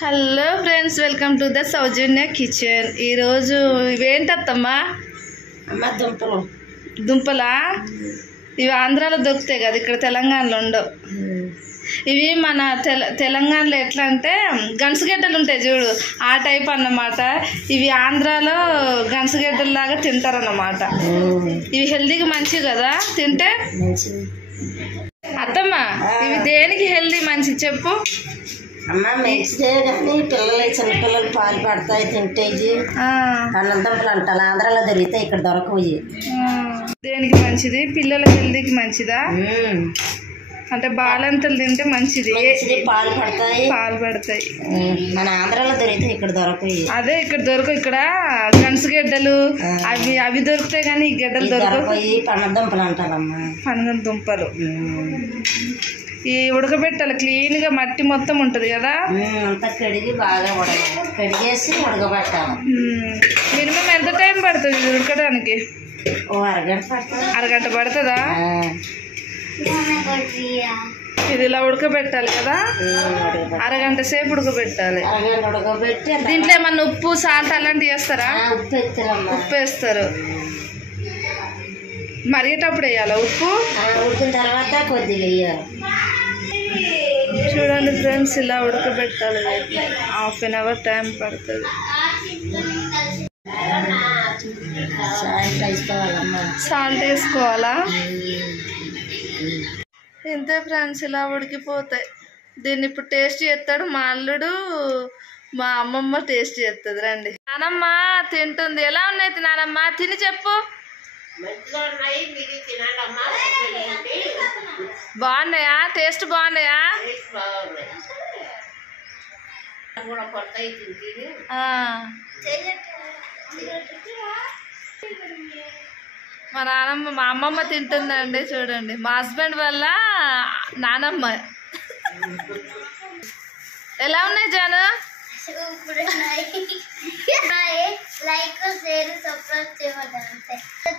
Hello friends, welcome to the Soujanya kitchen. ఈరోజు ఇవేంటత్తమ్మా? దుంపలా? ఇవి ఆంధ్రాలో దొరుకుతాయి కదా, ఇక్కడ తెలంగాణలో ఉండవు. ఇవి మన తెలంగాణలో ఎట్లా అంటే గన్సుగడ్డలు ఉంటాయి చూడు, ఆ టైప్ అన్నమాట. ఇవి ఆంధ్రాలో గన్సుగడ్డల్లాగా తింటారన్నమాట. ఇవి హెల్తీకి మంచివి కదా తింటే. అత్తమ్మ, ఇవి దేనికి హెల్తీ మంచి చెప్పు. అమ్మ మంచిదే కానీ పిల్లలు చిన్నపిల్లలు పాలు పడతాయి తింటే. అన్నం దుంపలు అంటారు, ఆంధ్రాలో దొరికితే ఇక్కడ దొరకవు. దేనికి మంచిది? పిల్లల హెల్తీకి మంచిదా? అంటే బాలంతలు తింటే మంచిది, పాలు పడతాయి. మన ఆంధ్రాలో దొరికితే ఇక్కడ దొరకవు. అదే ఇక్కడ దొరకవు. ఇక్కడ గన్సుగడ్డలు అవి దొరుకుతాయి కానీ ఈ గడ్డలు దొరకవు. పనగ దుంపలు అంటారమ్మా. పనగ దుంపలు ఈ ఉడకబెట్టాలి, క్లీన్ గా మట్టి మొత్తం ఉంటది కదా, అంతా కడిగి బాగా కడిగేసి ఉడకబెట్టాలి. మినిమం ఎంత టైం పడుతుంది ఇది ఉడకడానికి? అరగంట పడుతుందా? ఇది ఇలా ఉడకబెట్టాలి కదా, అరగంట సేపు ఉడకబెట్టాలి. దీంట్లో ఏమన్నా ఉప్పు సాల్ట్ అలాంటివి వేస్తారా? ఉప్పు వేస్తారు. మరిగేటప్పుడు వేయాలా ఉప్పు? ఉడికిన తర్వాత కొద్దిగా వేయాలి. చూడండి ఫ్రెండ్స్, ఇలా ఉడకబెట్టాలి. హాఫ్ అన్ అవర్ టైం పడుతుంది. సాల్ట్ వేసుకోవాలా? ఇంతే ఫ్రెండ్స్, ఇలా ఉడికిపోతాయి. దీన్ని ఇప్పుడు టేస్ట్ చేస్తాడు మా అల్లుడు, మా అమ్మమ్మ టేస్ట్ చేస్తుంది. రండి. నానమ్మ తింటుంది. ఎలా ఉన్నాయి నానమ్మ? తిని చెప్పు. బాగున్నాయా? టేస్ట్ బాగున్నాయా? మా నానమ్మ మా అమ్మమ్మ తింటుందండి. చూడండి, మా హస్బెండ్ వల్ల నానమ్మ. ఎలా ఉన్నాయి జాను? లైక్ షేర్ సబ్స్క్రైబ్ చేయమంటే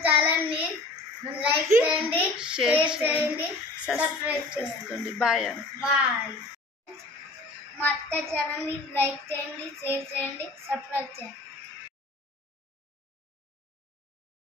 ఛానల్ని లైక్ చేయండి, షేర్ చేయండి, సబ్స్క్రైబ్ చేసుకోండి. Bye bye. మా అత్త ఛానల్ని లైక్ చేయండి, షేర్ చేయండి, సబ్స్క్రైబ్ చేయండి.